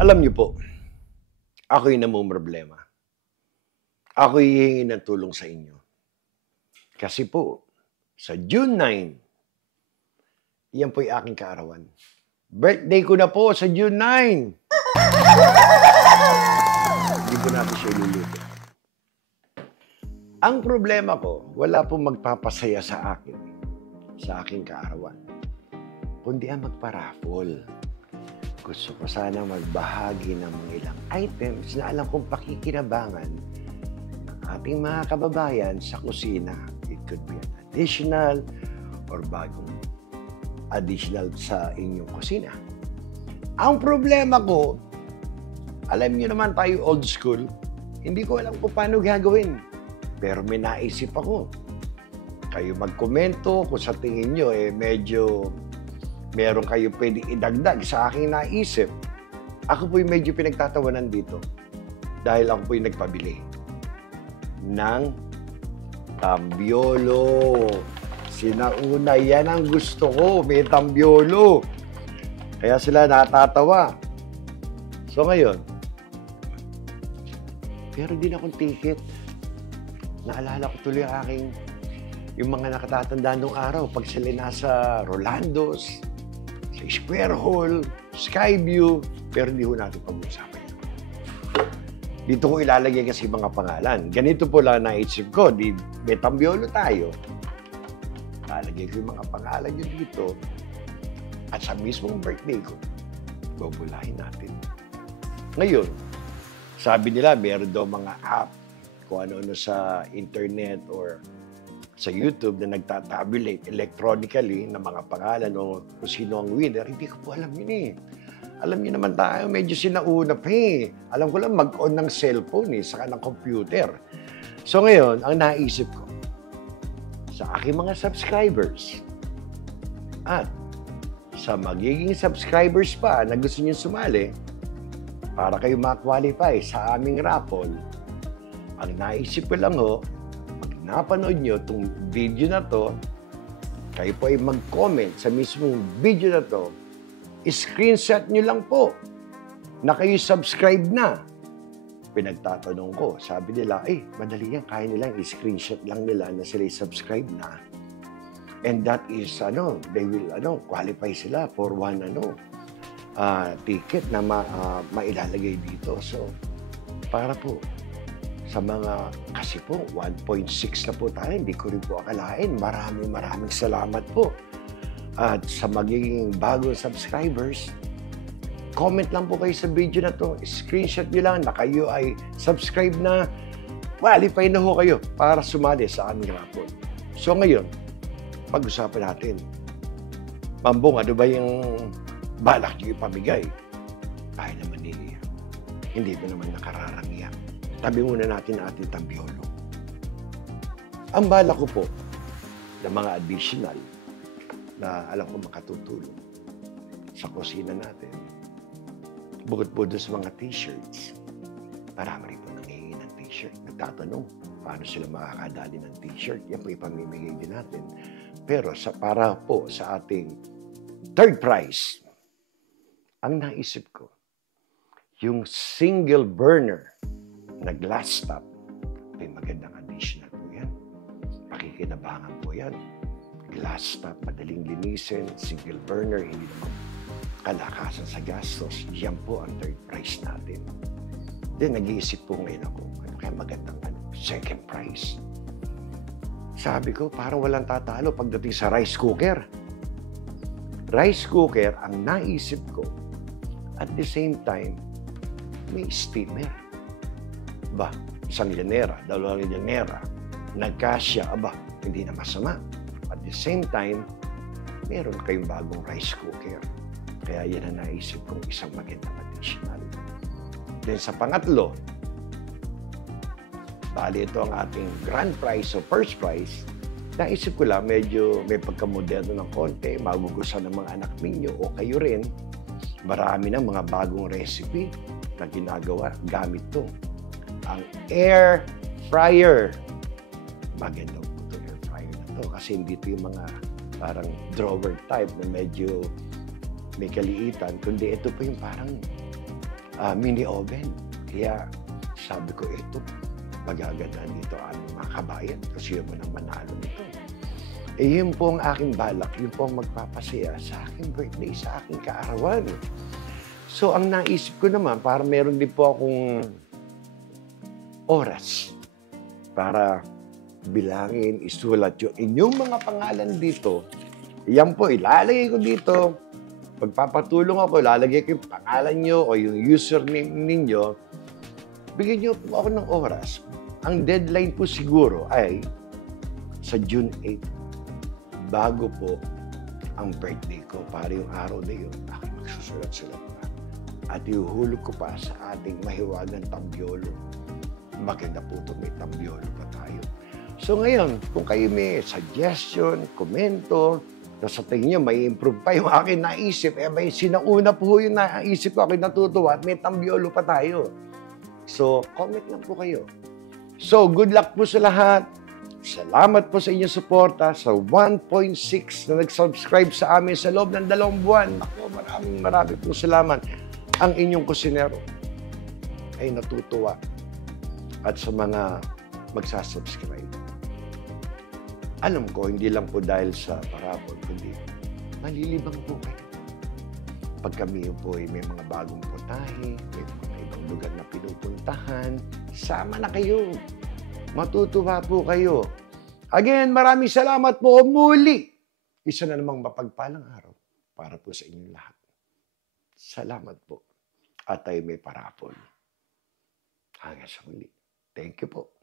Alam niyo po, ako'y namomroblema. Ako'y hihingi ng tulong sa inyo. Kasi po, sa June 9, yan po'y aking kaarawan. Birthday ko na po sa June 9. Hindi po natin siya iluluto. Ang problema ko, wala pong magpapasaya sa akin, sa aking kaarawan, kundi ang magpa-raffle. Gusto ko sana magbahagi ng mga ilang items na alam kong pakikinabangan ng ating mga kababayan sa kusina. It could be an additional or bagong additional sa inyong kusina. Ang problema ko, alam niyo naman tayo old school, hindi ko alam kung paano gagawin. Pero may naisip ako. Kayo magkomento kung sa tingin nyo medyo meron kayo pwedeng idagdag sa aking naisip. Ako po'y medyo pinagtatawanan dito dahil ako po'y nagpabili ng tambiolo. Sinauna, yan ang gusto ko, may tambiolo. Kaya sila natatawa. So ngayon, pero din akong ticket. Naalala ko tuloy yung mga nakatatanda nung araw pag sila nasa Rolando's, sa Square Hall, Skyview, pero hindi ho natin pag-uusapan yun. Dito ko ilalagay kasi mga pangalan. Ganito po lang naisip ko, may tambiolo tayo. Lalagay ko yung mga pangalan nyo dito at sa mismong birthday ko, bubulahin natin. Ngayon, sabi nila, meron daw mga app kung ano-ano sa internet or sa YouTube na nagtatabulate electronically ng mga pangalan o kung sino ang winner. Hindi ko po alam yun eh. Alam niyo naman tayo, medyo sinauna pa eh. Alam ko lang mag-on ng cellphone eh, saka ng computer. So ngayon, ang naisip ko, sa aking mga subscribers at sa magiging subscribers pa na gusto niyo sumali para kayo ma-qualify sa aming raffle, ang naisip ko lang ho, pag napanood nyo itong video na to, kayo po ay mag-comment sa mismong video na to, screenshot nyo lang po na kayo subscribe na. Pinagtatanong ko, sabi nila, madali yan, kaya nilang screenshot lang nila na sila subscribe na. And that is, they will, qualify sila for one, ticket na mailalagay dito. So, para po, sa mga, kasi po, 1.6 na po tayo, hindi ko rin po akalain. Maraming salamat po. At sa magiging bagong subscribers, comment lang po kayo sa video na to. Screenshot nyo lang na kayo ay subscribe na. Qualify na ho kayo para sumali sa aming raffle. So ngayon, pag-usapan natin. Pambong, ano ba yung balak nyo ipamigay? Tayo naman hindi ba naman nakararangya? Tabi muna natin ang ating tambiolo. Ang bala ko po ng mga additional na alam ko makatutulong sa kusina natin. Bukod po doon sa mga t-shirts, marami rin po nangihingi ng t-shirt. Nagtatanong, paano sila makakadali ng t-shirt? Yan po ipamimigay din natin. Pero para po sa ating third prize, ang naisip ko, yung single burner na glass top, may magandang additional po yan. Pakikinabangan po yan. Glass top, madaling linisin, single burner, hindi naman kalakasan sa gastos. Yan po ang third prize natin. Then, nag-iisip po ngayon ako, ano kaya magandang second prize? Sabi ko, parang walang tatalo pagdating sa rice cooker. Rice cooker, ang naisip ko, at the same time, may steamer. Isang lyanera, dalawang lyanera, nagkasya, hindi na masama. At the same time, meron kayong bagong rice cooker. Kaya yan ang naisip kong isang magandang additional. Then sa pangatlo, bali ito ang ating grand prize o first prize, naisip ko lang medyo may pagkamoderno ng konti, magugustuhan ng mga anak ninyo o kayo rin. Marami na mga bagong recipe na ginagawa gamit to. Ang air fryer. Maganda po ito, air fryer na to. Kasi hindi ito yung mga parang drawer type na medyo may kaliitan. Kundi ito po yung parang mini oven. Kaya sabi ko, ito, magagandaan dito ang mga kabayan kasi yun mo nang manalo nito. Yun po ang aking balak, yun po ang magpapasaya sa aking birthday, sa aking kaarawan. So, ang naisip ko naman, para meron din po akong oras para bilangin, isulat yung inyong mga pangalan dito. Yan po, ilalagay ko dito. Pagpapatulong ako, ilalagay ko yung pangalan nyo o yung username ninyo. Bigyan nyo po ako ng oras. Ang deadline po siguro ay sa June 8, bago po ang birthday ko. Para yung araw na yun, ako magsusulat-sulat na. At ihuhulog ko pa sa ating mahiwagang tambyolo. Maganda po ito, may tambyolo pa tayo. So ngayon, kung kayo may suggestion, komento, na sa tingin nyo, may improve pa yung aking naisip, may sinauna po yung naisip ko, aking natutuwa, at may tambyolo pa tayo. So, comment lang po kayo. So, good luck po sa lahat. Salamat po sa inyong suporta sa 1.6 na nag-subscribe sa amin sa loob ng 2 buwan. Ako, maraming po salamat. Ang inyong kusinero ay natutuwa. At sa mga magsasubscribe. Alam ko, hindi lang po dahil sa parabol, kundi malilibang po kayo. Pag kami po ay may mga bagong putahe, may mga ibang lugar na pinupuntahan, sama na kayo. Matutuwa po kayo. Again, maraming salamat po muli. Isa na namang mapagpalang araw para po sa inyong lahat. Salamat po. At tayo may parapol. Hanggang sa muli. Thank you po.